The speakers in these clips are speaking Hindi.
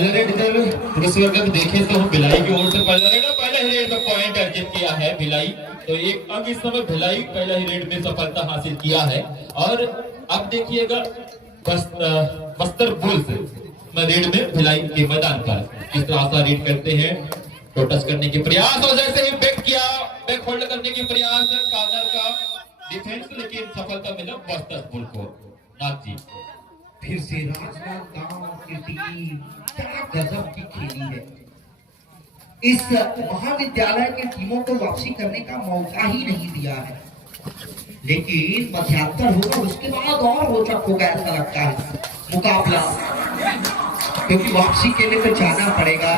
पहला रेड इधर पुरुष वर्ग में देखें तो हम भिलाई की ओर से पहला रेड और पहला ही रेड में पॉइंट अर्जित किया है भिलाई। तो एक अंक इस समय भिलाई पहला ही रेड में सफलता हासिल किया है। और अब देखिएगा बस्तर बुल्स में रेड में भिलाई के मैदान पर किस तरह से रेड करते हैं। तो टच करने के प्रयास और जैसे ही बैक किया, बैक होल्ड करने के प्रयास कार्नर का डिफेंस, लेकिन सफलता मिला बस्तर बुल को। नाथ जी फिर से राजनांदगांव की टीम क्या गजब की खेली है। इस महाविद्यालय की टीमों को वापसी करने का मौका ही नहीं दिया है, लेकिन मध्यांतर होगा उसके बाद और रोचक होगा ऐसा लगता है मुकाबला, क्योंकि वापसी के लिए तो जाना पड़ेगा।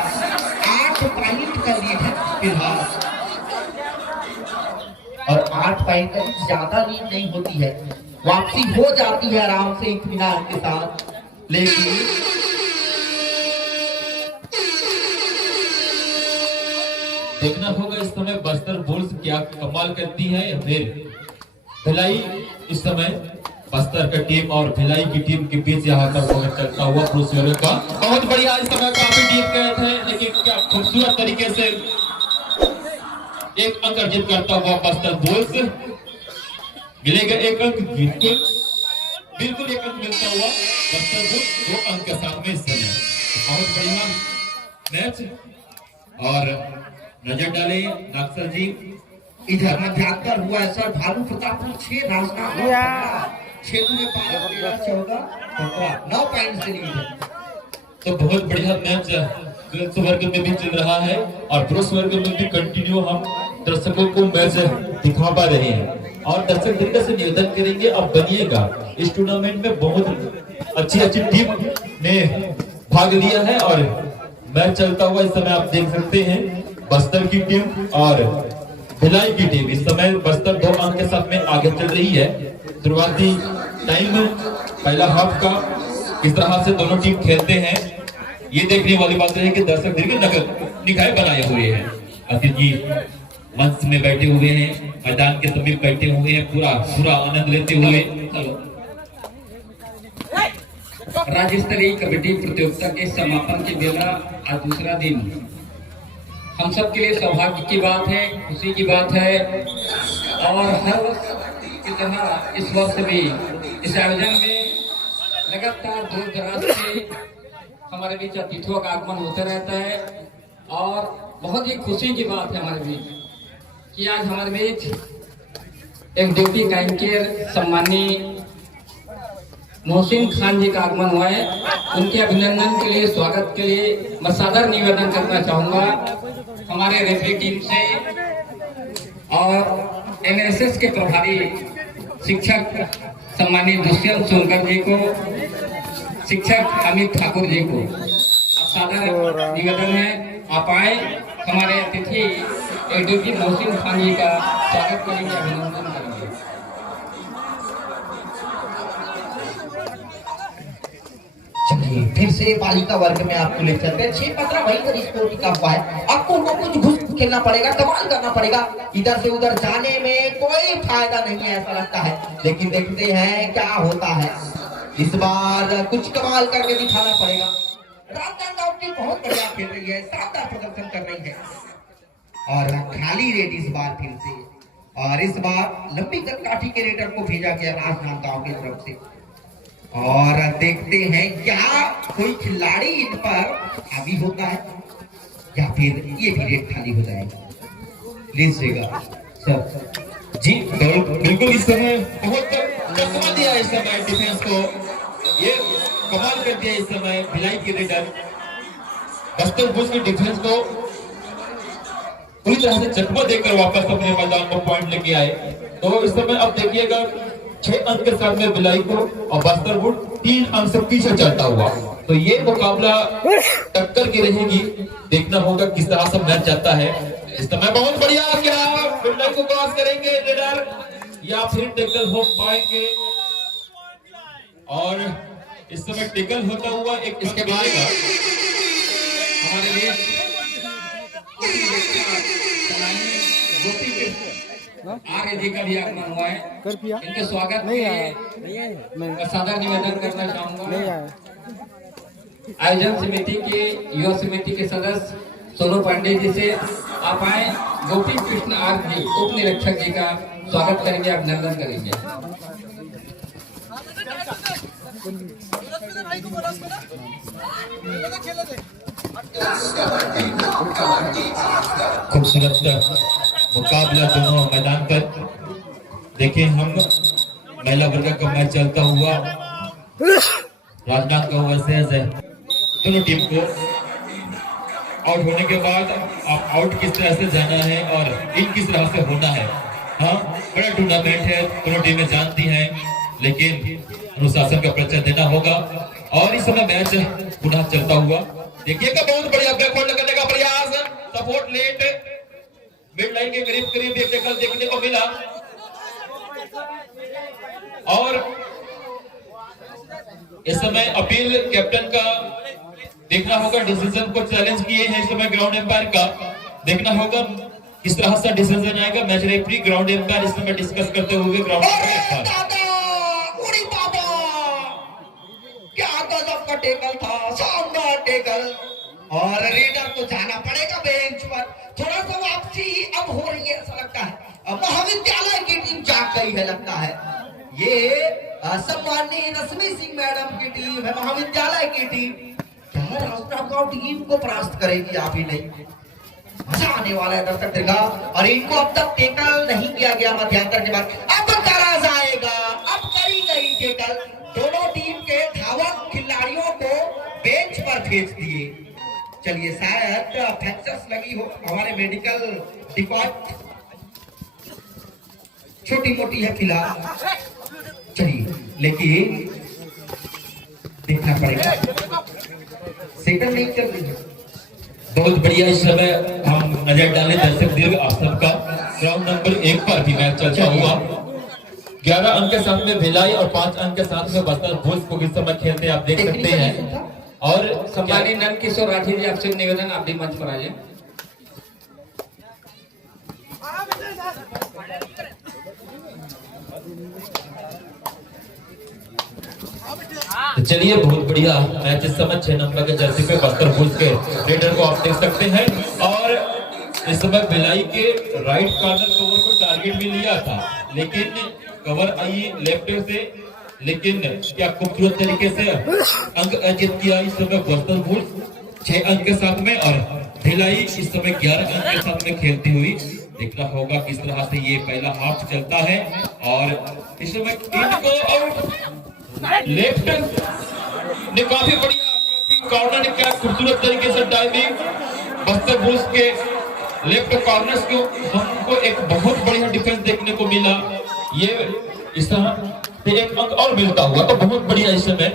8 पॉइंट का लीड है फिलहाल, और 8 पॉइंट का ज्यादा लीड नहीं होती है, वापसी हो जाती है आराम से इत्मीनान के साथ। लेकिन देखना होगा इस समय बस्तर बुल्स क्या कमाल करती है या फिर भिलाई। इस समय बस्तर का टीम और भिलाई की टीम के बीच यहाँ पर मैच चलता हुआ पुरुष का बहुत बढ़िया। इस समय काफी टीम गए थे, लेकिन क्या खूबसूरत तरीके से एक अंक अर्जित करता हुआ बस्तर बुल्स। मिलेगा एक अंक, बिल्कुल एक अंक मिलता हुआ बस्तर बुल्स 2 अंक के साथ में इस समय। बहुत बढ़िया मैच। और नजर डाले नागसर जी, इधर मध्यांतर हुआ है सर। भालू प्रतापपुर 6, राजनांदगांव 6 दूने 12, 13, 14, 15, 9 पॉइंट से लीड है। तो बहुत बढ़िया मैच गर्ल्स वर्ग में भी चल रहा है और पुरुष वर्ग में भी कंटिन्यू हम दर्शकों को मैच दिखा पा रहे हैं। और दर्शक दिग्गज से निवेदन करेंगे अब बनिएगा। इस टूर्नामेंट में बहुत अच्छी टीम ने भाग लिया है और मैच चलता हुआ इस समय आप देख सकते हैं बस्तर की टीम और भिलाई की टीम। इस समय बस्तर 2 अंक के साथ में आगे चल रही है। शुरुआती टाइम पहला हाफ का किस तरह से दोनों टीम खेलते हैं ये देखने वाली बात है कि दर्शक निगाह बनाए हुए हैं। अखिल जी मंच में बैठे हुए हैं, मैदान के समीप बैठे हुए हैं, पूरा आनंद लेते हुए। राज्य स्तरीय कबड्डी प्रतियोगिता के समापन के बेला आज दूसरा दिन हम सब के लिए सौभाग्य की बात है, खुशी की बात है। और हर वर्ष की तरह इस वर्ष भी इस आयोजन में लगातार दूर दराज से हमारे बीच अतिथियों का आगमन होता रहता है। और बहुत ही खुशी की बात है हमारे बीच कि आज हमारे बीच एक ड्यूटी कैंकर सम्मानीय मोहसिन खान जी का आगमन हुआ है। उनके अभिनंदन के लिए, स्वागत के लिए मैं सादर निवेदन करना चाहूंगा हमारे रेफरी टीम से और एनएसएस के प्रभारी शिक्षक सम्मानीय दुष्यंत सोनकर जी को, शिक्षक अमित ठाकुर जी को सादर निवेदन है आप आए हमारे अतिथि एडीजी मोहसिन खान जी का स्वागत करेंगे, अभिनंदन करेंगे। चलिए फिर से बालिका वर्ग में आपको ले चलते हैं। 6-15 वहीं पर स्कोर टिका हुआ है। आपको कुछ घुस खेलना पड़ेगा, कमाल करना पड़ेगा। इधर से उधर जाने में कोई फायदा नहीं है ऐसा लगता है, लेकिन देखते हैं क्या होता है। इस बार कुछ कमाल करके दिखाना पड़ेगा। राजनांदगांव की बहुत बढ़िया खेल रही है, शानदार प्रदर्शन कर रही है और खाली रेड इस बार फिर से। और इस बार लंबी काठी के रेडर को भेजा गया राजनांदगांव की तरफ से। और देखते हैं क्या कोई खिलाड़ी इन पर हावी होता है या फिर ये भी रेड खाली हो जाएगा। लीजिएगा सर जी बिल्कुल। इस समय बहुत कसवा दिया इस समय डिफेंस को, ये कमाल कर दिया इस समय भिलाई की रेडर। बस्तर बुल्स की डिफेंस को पूरी तरह से चकमा देकर वापस अपने मैदान में पॉइंट लेके आए। तो इस समय अब देखिएगा 6 अंक के साथ में भिलाई को और बस्तर बुल 3 अंक से पीछे चलता हुआ। तो ये मुकाबला टक्कर की रहेगी, देखना होगा किस तरह से मैच जाता है। इस समय बहुत बढ़िया, क्या भिलाई को क्रॉस करेंगे रेडर या फिर टैकल हो पाएंगे। और इस समय टैकल होता हुआ एक इसके बाद हमारे लिए आर्य जी का भी आगमन हुआ है, इनके स्वागत के लिए सादर निवेदन करना चाहूंगा। आयोजन समिति के युवा समिति के सदस्य सोनू पांडे जी से आप आए गोपी कृष्ण आर जी उप निरीक्षक जी का स्वागत करेंगे, अभिनंदन करेंगे। खूबसूरत मुकाबला दोनों मैदान पर। देखिए हम महिला वर्ग का मैच चलता हुआ राजनाथ का वर्सेस दोनों टीम को आउट होने के बाद आप आउट किस तरह से जाना है और इन किस तरह से होना है। हाँ, बड़ा टूर्नामेंट है, दोनों टीमें जानती हैं, लेकिन अनुशासन का परिचय देना होगा। और इस समय मैच पुनः चलता हुआ देखिएगा, बहुत बढ़िया बैकवर्ड लगाने का प्रयास, सपोर्ट लेट मिड लाइन के करीब करीब एक टैकल देखने को मिला। और इस समय अपील कैप्टन का देखना होगा, डिसीजन को चैलेंज किए हैं इस समय ग्राउंड एम्पायर का, देखना होगा किस तरह से डिसीजन आएगा। मैच रेफरी ग्राउंड एम्पायर इस समय डिस्कस करते हुए ग्राउंड एम्पायर क्या गजब का टेकल था, शानदार टेकल। और रेडर को जाना पड़ेगा बेंच पर, थोड़ा सा वापसी अब हो रही है ऐसा लगता है। अब महाविद्यालय की टीम जाग गई है लगता है, ये सम्माननीय रश्मि सिंह मैडम की टीम है, महाविद्यालय की टीम। क्या राजनांदगांव टीम को परास्त करेगी? आप ही नहीं, मजा आने वाला है दर्शक दीर्घा। और इनको अब तक टेकल नहीं किया गया मध्यांतर के बाद, अब करा जाएगा, अब करी गई टेकल। दोनों टीम के धावक खिलाड़ियों को बेंच पर भेज दिए। चलिए शायद फ्रैक्चर्स लगी हो, हमारे मेडिकल रिकॉर्ड छोटी मोटी है फिलहाल। चलिए लेकिन देखना पड़ेगा, सेकंड नहीं चल रही है। बहुत बढ़िया। इस समय हम नजर डालें दर्शक दीर्घ आप सबका ग्राउंड नंबर 1 पर भी मैच चलता हुआ 11 अंक के साथ में भिलाई और 5 अंक के साथ में बस्तर भोज को इस समय खेलते आप देख सकते हैं। और सम्मानित नंद किशोर राठी जी, आपसे निवेदन, आप भी मंच पर आ जाए। तो चलिए बहुत बढ़िया मैच इस समय 6 नंबर के जर्सी पे बस्तर भोज के रेडर को आप देख सकते हैं। और इस समय भिलाई के राइट कॉर्नर कवर को टारगेट भी लिया था, लेकिन कवर आई लेफ्ट से, लेकिन क्या खूबसूरत तरीके से अंक अर्जित किया इस समय बस्तर भोज 6 अंक के साथ में। और भिलाई इस समय 11 अंक के साथ में खेलती हुई। देखना होगा किस तरह से ये पहला हाफ चलता है। और इस समय इनको आउट लेफ्ट ने काफी बढ़िया, काफी कॉर्नर ने क्या खूबसूरत तरीके से टाइमिंग बस्तर भोज के लेफ्ट कॉर्नर्स को हमको एक बहुत बढ़िया डिफेंस देखने को मिला। ये इस तरह से एक अंक और मिलता हुआ तो बहुत बढ़िया इस समय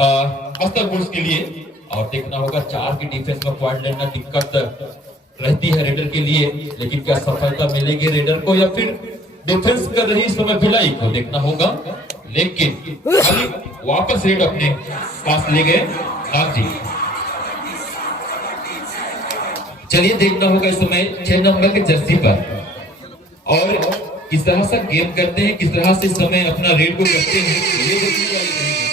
बस्तर भोज के लिए। और देखना होगा 4 की डिफेंस में पॉइंट लेना दिक्कत रहती है रेडर के लिए, लेकिन क्या सफलता मिलेगी रेडर को या फिर डिफेंस कर रही इस समय भिलाई को, देखना होगा। लेकिन खाली वापस रेड अपने पास ले गए नाग जी। चलिए देखना होगा इस समय 6 नंबर के जर्सी पर और किस तरह से गेम करते हैं, किस तरह से इस समय अपना रेड को करते हैं, ये देखने वाली रहेगी।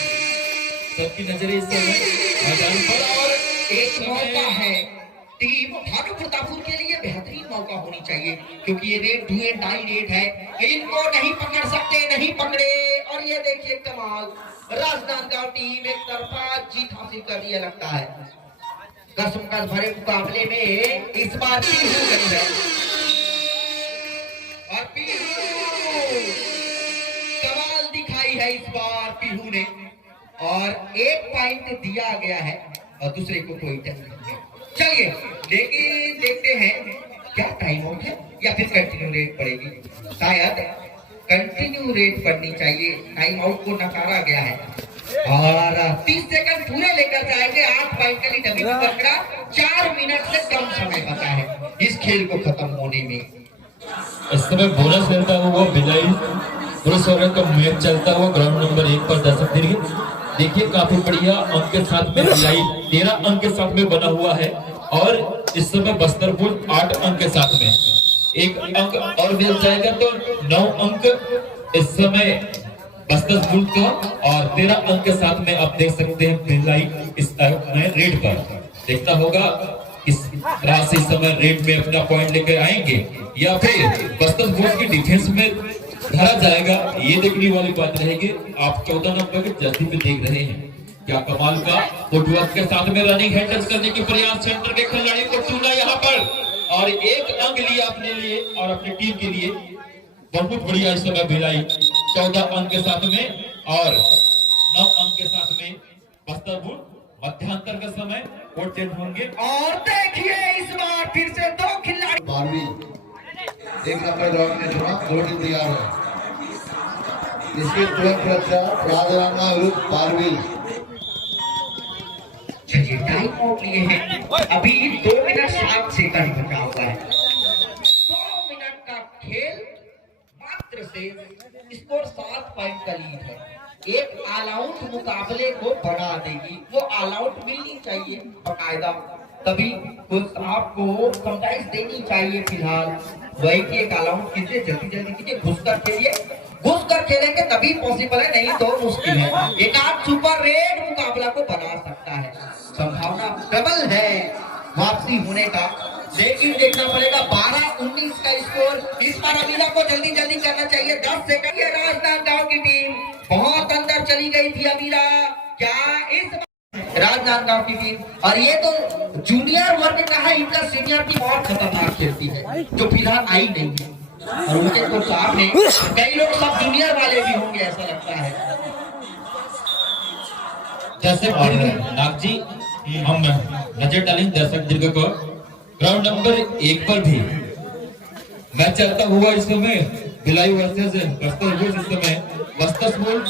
सबकी नजरें इस समय मैदान पर। और एक मौका है टीम भानु प्रतापपुर के लिए, बेहतरीन मौका होनी चाहिए, क्योंकि ये रेड धुएं डाई रेड है, इनको नहीं पकड़ सकते, नहीं पकड़े। और ये देखिए कमाल, राजनांदगांव टीम एक तरफा जीत हासिल कर रही है लगता है। कसमकस भरे मुकाबले में इस बार पीहू गई है और पीहू कमाल दिखाई है इस बार पीहू ने। और 1 पॉइंट दिया गया है और दूसरे को कोई टच नहीं है। चलिए लेकिन देखते हैं क्या टाइम आउट है या फिर कंटिन्यू रेट पड़ेगी। शायद कंटिन्यू रेट पड़नी चाहिए, टाइम आउट को नकारा गया है। और 30 सेकंड पूरे लेकर जाएंगे। 8 पॉइंट के लिए डमी पकड़ा, 4 मिनट से कम समय बचा है इस खेल को खत्म होने में। इस समय बोनस लेता हुआ भिलाई पुरुष वर्ग का मैच चलता हुआ ग्राउंड नंबर 1 पर दर्शक दीर्घ देखिए काफी बढ़िया अंक के साथ में भिलाई 13 अंक के साथ में बना हुआ है। और इस समय बस्तर भोज 8 अंक के साथ में 1 अंक और मिल जाएगा तो 9 अंक इस समय बस्तर बुल का और 13 अंक के साथ में आप देख सकते हैं भिलाई इस में रेड पर देखना होगा इस राशि समय रेड में अपना पॉइंट लेकर आएंगे या फिर बस्तर बुल की डिफेंस में धरा जाएगा। ये देखने वाली बात रहेगी। आप 14 नंबर के जर्सी पे देख रहे हैं क्या कमाल का फुटवर्क के साथ में रनिंग हैंडल करने की प्रयास सेंटर के खिलाड़ी को चुना यहाँ पर और एक अंक लिया अपने लिए और अपनी टीम के लिए। बहुत बढ़िया इस समय भिलाई 14 अंक के साथ में और 9 अंक के साथ में बस्तरपुर मध्यांतर का समय वोट चेंज होंगे। और देखिए इस बार फिर से 2 खिलाड़ी 12वीं एक नंबर ग्राउंड में चुना 2 टीम तैयार है। इसके तुरंत पश्चात राजराना विरुद्ध 12वीं। चलिए टाइम आउट लिए हैं। अभी 2 मिनट 7 सेकंड बचा हुआ है। 2 मिनट का खेल मात्र से स्कोर 7 पॉइंट का लीड है। एक ऑल आउट मुकाबले को बढ़ा देगी। वो ऑल आउट मिलनी चाहिए बाकायदा, तभी कुछ आपको समटाइम्स देनी चाहिए। फिलहाल वही की एक ऑल आउट कीजिए, जल्दी जल्दी कीजिए, घुसकर खेलिए। घुसकर खेलेंगे तभी पॉसिबल है, नहीं तो मुश्किल है। एक आध सुपर रेड मुकाबला को बना सकता है, संभावना डबल है वापसी होने का। लेकिन देखना पड़ेगा 12-19 का स्कोर। इस बार अमीरा को जल्दी जल्दी करना चाहिए। 10 सेकंड। ये राजनांदगांव की टीम बहुत अंदर चली गई थी। अमीरा क्या इस राजनांदगांव की टीम, और ये तो जूनियर वर्ग का है, इनका सीनियर टीम और खतरनाक खेलती है जो फिलहाल आई नहीं है। और उनके तो सामने कई लोग सब जूनियर वाले भी होंगे ऐसा लगता है। जैसे नाग जी हम नजर डालेंगे दर्शक दीर्घ को ग्राउंड नंबर 1 पर भी मैच चलता हुआ इस समय भिलाई वर्सेस बस्तर बुल्स। इस समय बस्तर बुल्स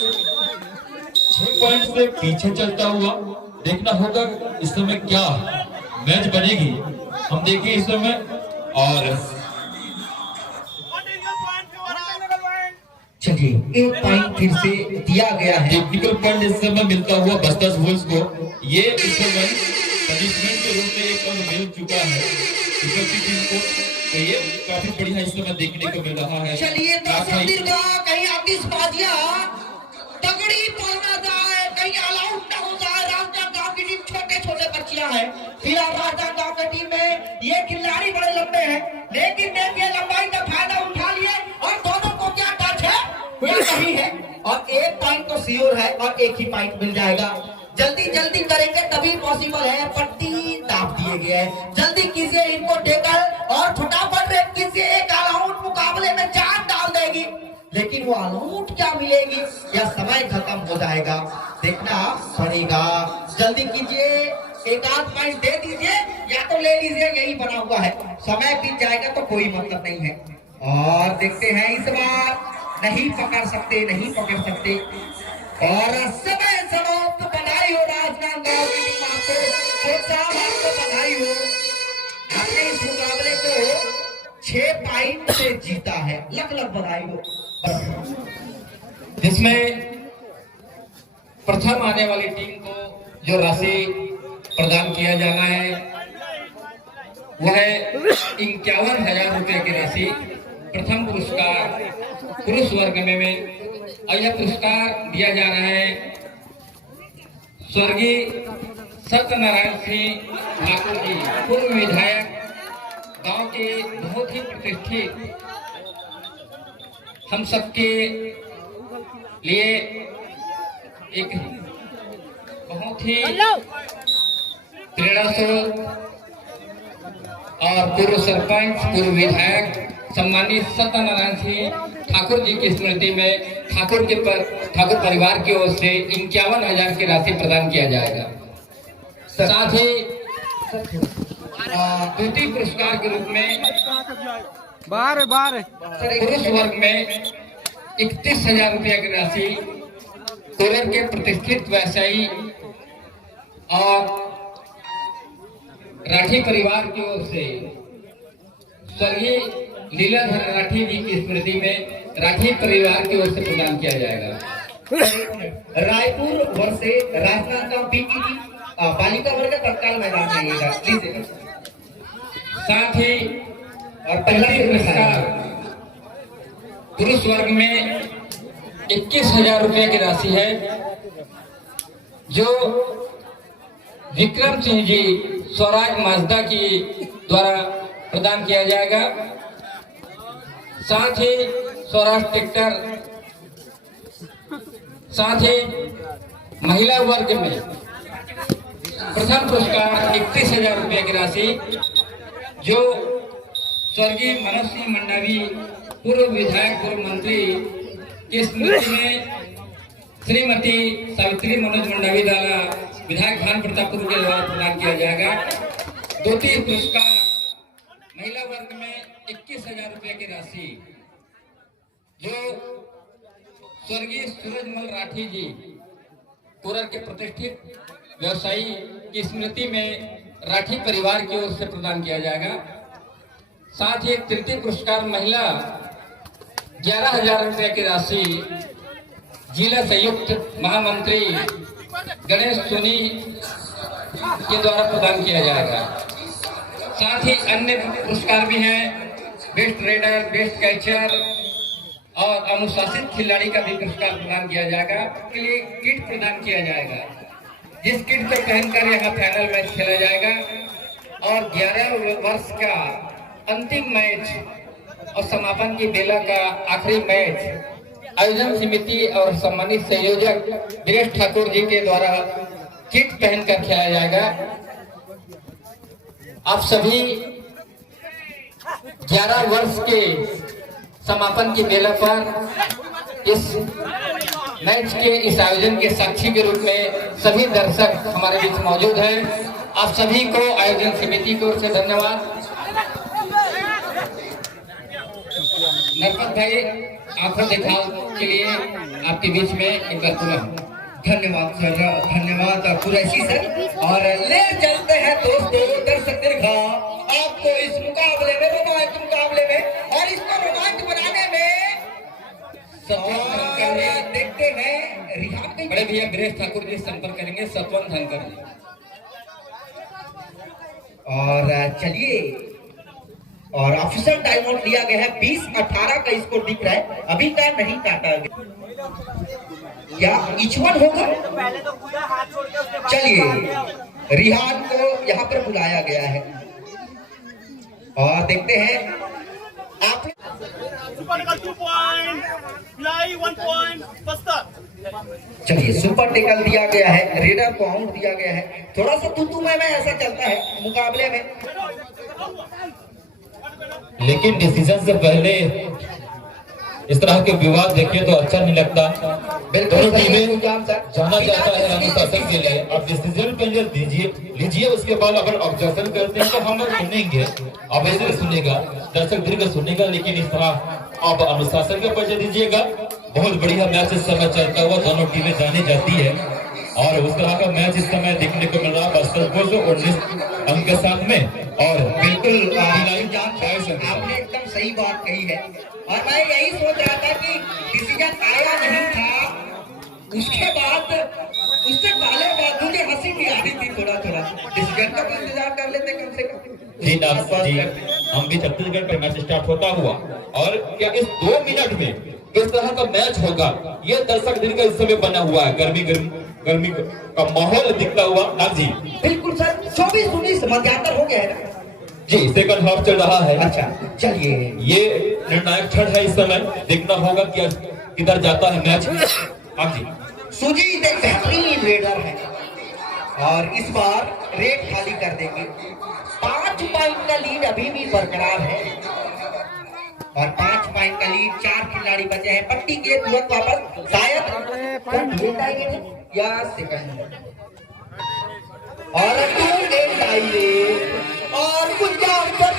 6 पॉइंट से पीछे चलता हुआ देखना होगा इस समय क्या मैच बनेगी। हम देखिए इस समय और चलिए 1 पॉइंट फिर से दिया गया है। टेक्निकल पॉइंट इस समय मिलता हुआ बस्तर बुल्स को। ये इस समय पनिशमेंट के रूप में एक पॉइंट मिल चुका है की टीम को, तो ये काफी बढ़िया इस समय देखने को मिल रहा है। चलिए कहीं आतिशबाजियां तगड़ी पड़ना जाए, कहीं ऑल आउट ना हो जाए। राजनांदगांव की टीम छोटे छोटे बच्चियां हैं। फिलहाल राजनांदगांव की टीम में ये खिलाड़ी बड़े लंबे हैं, लेकिन देखिए लंबाई का फायदा उठा लिए और दोनों को क्या टच है नहीं है। और 1 पॉइंट तो श्योर है और 1 ही पॉइंट मिल जाएगा। जल्दी जल्दी करेंगे तभी पॉसिबल है। पट्टी दाब दिए गए हैं, जल्दी कीजिए इनको टेकल और फटाफट रेड कीजिए। एक ऑल आउट मुकाबले में जान डाल देगी, लेकिन वो ऑल आउट क्या मिलेगी या समय खत्म हो जाएगा देखना पड़ेगा। जल्दी कीजिए, एक आध पॉइंट दे दीजिए या तो ले लीजिए, यही बना हुआ है। समय बीत जाएगा तो कोई मतलब नहीं है। और देखते हैं इस बार नहीं पकड़ सकते, नहीं पकड़ सकते। और समय समाप्त। बधाई हो राजनांदगांव की टीम, आपको बधाई हो। आपने इस मुकाबले को 6 पॉइंट से जीता है, लख लख बधाई हो। जिसमें प्रथम आने वाली टीम को जो राशि प्रदान किया जाना है वह 51,000 रुपए की राशि प्रथम पुरस्कार पुरुष वर्ग में और यह पुरस्कार दिया जा रहा है स्वर्गीय सत्यनारायण सिंह ठाकुर जी, पूर्व विधायक, गांव के बहुत ही प्रतिष्ठित, हम सबके लिए एक बहुत ही प्रेरणा स्रोत और पूर्व सरपंच, पूर्व विधायक सम्मानित सत्यनारायण सिंह ठाकुर जी की स्मृति में ठाकुर परिवार की ओर से 51,000 की राशि प्रदान किया जाएगा। साथ ही द्वितीय पुरस्कार के रूप में पुरुष वर्ग में 31,000 रुपया की राशि कोरर के प्रतिष्ठित व्यवसायी और राठी परिवार की ओर से स्वर्गीय लीलाधर राठी जी की स्मृति में राठी परिवार की ओर से प्रदान किया जाएगा। रायपुर वर्सेस राजनांदगांव बीटीटी बालिका वर्ग तत्काल मैदान में आइएगा प्लीज। साथ ही और पहला पुरस्कार पुरुष वर्ग में 21,000 रुपये की राशि है जो विक्रम सिंह जी स्वराज माजदा की द्वारा प्रदान किया जाएगा। साथ ही स्वराज ट्रैक्टर, साथ ही महिला वर्ग में प्रथम पुरस्कार 31,000 रुपये की राशि जो स्वर्गीय मनोज सिंह मंडावी पूर्व विधायक पूर्व मंत्री की स्मृति में श्रीमती सावित्री मनोज मंडावी द्वारा विधायक भान प्रतापपुर के द्वारा प्रदान किया जाएगा। द्वितीय पुरस्कार महिला वर्ग में 21,000 रुपये की राशि जो स्वर्गीय सूरजमल राठी जी कोरर के प्रतिष्ठित व्यवसायी की स्मृति में राठी परिवार की ओर से प्रदान किया जाएगा। साथ ही तृतीय पुरस्कार महिला 11,000 रुपये की राशि जिला संयुक्त महामंत्री गणेश सोनी के द्वारा प्रदान किया जाएगा। साथ ही अन्य पुरस्कार भी हैं, बेस्ट रेडर, बेस्ट कैचर और अनुशासित खिलाड़ी का भी पुरस्कार प्रदान किया जाएगा। के लिए किट प्रदान किया जाएगा जिस किट को पहनकर यहाँ फाइनल मैच खेला जाएगा और 11 वर्ष का अंतिम मैच और समापन की बेला का आखिरी मैच आयोजन समिति और सम्मानित संयोजक वीरेश ठाकुर जी के द्वारा किट पहनकर खेला जाएगा। आप सभी 11 वर्ष के समापन की बेला पर इस मैच के इस आयोजन के साक्षी के रूप में सभी दर्शक हमारे बीच मौजूद हैं। आप सभी को आयोजन समिति की ओर से धन्यवाद। नरपत भाई आंखों दिखाओ के लिए आपके बीच में एक बार पुनः धन्यवाद सर, धन्यवाद कुरैशी सर। और ले चलते हैं दोस्तों दर्शक दीर्घा आपको इस मुकाबले में, रोमांच मुकाबले में, और इसको रोमांच बनाने में देखते हैं रिहान बड़े भैया वीरेश ठाकुर जी संपर्क करेंगे, सतवन धनकर। और चलिए, और ऑफिशियल टाइम आउट दिया गया है 20-18 का स्कोर दिख रहा है, अभी का नहीं काटा गया। क्या इचवन होगा? चलिए रिहान को यहाँ पर बुलाया गया है और देखते हैं आप। चलिए सुपर टेकल दिया गया है, रेडर को आउट दिया गया है। थोड़ा सा तू मैं ऐसा चलता है मुकाबले में, लेकिन डिसीजन से पहले इस तरह के विवाद देखिए तो अच्छा नहीं लगता। दोनों टीमें जाना जाता है अनुशासन के लिए। अब डिसीजन पहले लीजिए, उसके बाद अगर ऑब्जेक्शन करते हैं तो हम सुनेंगे, अब ऐसे सुनेगा दर्शक दीर्घ सुनेगा, लेकिन इस तरह अब अनुशासन के परिचय दीजिएगा। बहुत बढ़िया मैच इस समय चलता हुआ, दोनों टीमें जानी जाती है और उस तरह का मैच इस समय देखने को मिल रहा है। बस्तर को 19 अंक के साथ में, और बिल्कुल आपने एकदम सही बात कही है। और मैं यही सोच रहा था कि डिसीजन आया नहीं था, उसके बाद उससे पहले मुझे हंसी भी आ रही थी थोड़ा डिसीजन का इंतजार कर लेते कम से कम। जी जी, हम भी छत्तीसगढ़ पे मैच स्टार्ट होता हुआ, और क्या इस 2 मिनट में किस तरह का मैच होगा ये दर्शक दिल का इस समय बना हुआ है। गर्मी का माहौल दिखता हुआ। नाग जी बिल्कुल सर, 24-19 मध्यांतर हो गया है ना जी, सेकंड हाफ चल रहा है। अच्छा चलिए, ये निर्णायक क्षण है, इस समय देखना होगा कि किधर जाता है मैच। हाँ जी, सुजीत एक बेहतरीन रेडर है और इस बार रेड खाली कर देंगे। 5 पॉइंट का लीड अभी भी बरकरार है और 5 पॉइंट का लीड, 4 खिलाड़ी बचे हैं। पट्टी के तुरंत वापस, शायद या सेकंड और और कुछ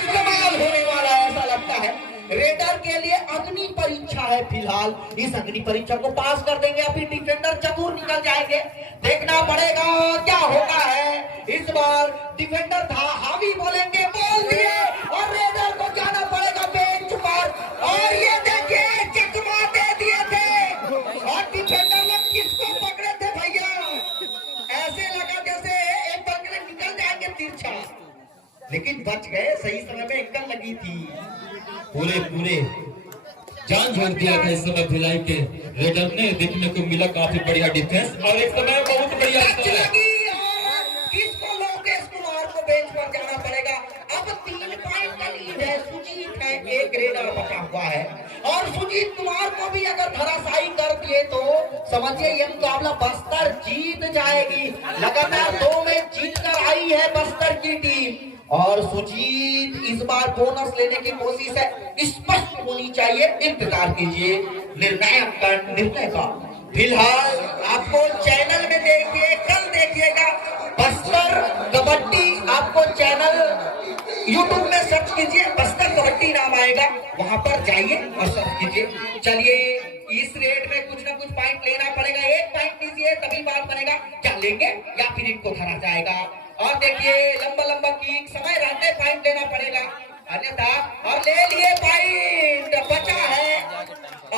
कमाल होने वाला है ऐसा लगता है। रेडर के लिए अग्नि परीक्षा है फिलहाल, इस अग्नि परीक्षा को पास कर देंगे या फिर डिफेंडर चतुर निकल जाएंगे, देखना पड़ेगा क्या होता है। इस बार डिफेंडर था हावी बोलेंगे, बोल दिए और रेडर को जाना पड़ेगा बेंच पर। और ये देखिए चकमा दे दिए थे और डिफेंडर लोग किसको पकड़े थे भैया, ऐसे लगा जैसे एक पकड़े निकल जाएंगे तिरछा, लेकिन बच गए। सही समय में एंकल लगी थी। पूरे जान जोड़ दिया था इस समय भिलाई के रेडर ने। देखने को मिला काफी बढ़िया डिफेंस और एक समय बहुत बढ़िया टच लगी और किसको लोकेश कुमार को बेंच पर जाना पड़ेगा। अब 3 पॉइंट का लीड है, सुजीत है, एक रेडर बचा हुआ है और सुजीत कुमार को भी अगर धराशायी कर दिए तो समझिए ये मुकाबला बस्तर जीत जाएगी। लगातार 2 मैच जीत कर आई है बस्तर की टीम और सुजीत इस बार बोनस लेने की कोशिश है, स्पष्ट होनी चाहिए। इंतजार कीजिए निर्णय का। फिलहाल आपको चैनल में देखिए, कल देखिएगा बस्तर कबड्डी, आपको चैनल YouTube में सर्च कीजिए, बस्तर कबड्डी नाम आएगा, वहां पर जाइए और सर्च कीजिए। चलिए इस रेट में कुछ ना कुछ पॉइंट लेना पड़ेगा, 1 पॉइंट लीजिए तभी बात बनेगा, क्या लेंगे या फिर इनको धरा जाएगा। और देखिए लंबा लंबा किक, समय रहते पॉइंट लेना पड़ेगा अन्यथा। और ले लिए पॉइंट, बचा है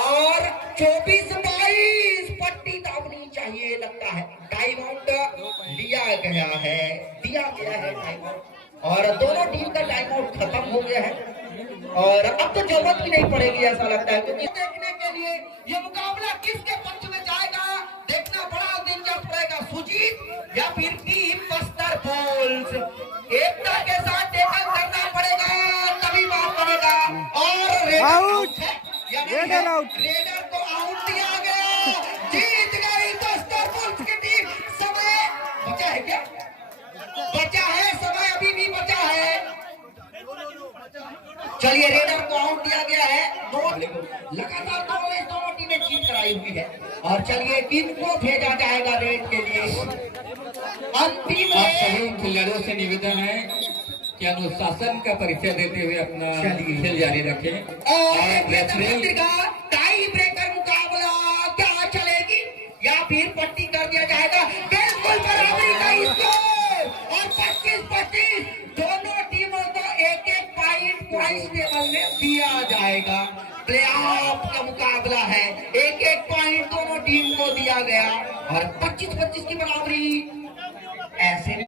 और 24-22 पट्टी दाबनी चाहिए लगता है। टाइम आउट दिया गया है टाइम आउट और दोनों टीम का टाइम आउट खत्म हो गया है और अब तो जरूरत भी नहीं पड़ेगी ऐसा लगता है, क्योंकि देखने के लिए ये मुकाबला किसके पक्ष में जाएगा देखना बड़ा दिलचस्प रहेगा, सुजीत या फिर टीम बस्तर बुल्स। एकता के साथ टैकल करना पड़ेगा तभी बात बनेगा और रेडर को आउट दिया गया, जीत गई बस्तर बुल्स की टीम। समय बचा है क्या? बचा है समय, अभी भी बचा है। चलिए रेडर को आउट दिया गया है, लगातार दोनों टीमें जीत कर आई हुई है और चलिए किनको भेजा जाएगा रेड के लिए। अंतिम सभी खिलाड़ियों से निवेदन है कि अनुशासन का परिचय देते हुए अपना खेल जारी रखें और टाई ब्रेकर मुकाबला क्या चलेगी या फिर पट्टी कर दिया जाएगा। बिल्कुल बराबरी का स्कोर और 25-25 दोनों टीमों को 1-1 पॉइंट टेबल में दिया जाएगा। प्लेऑफ का मुकाबला है, 1-1 पॉइंट दोनों टीम को दिया गया और 25-25 की बराबरी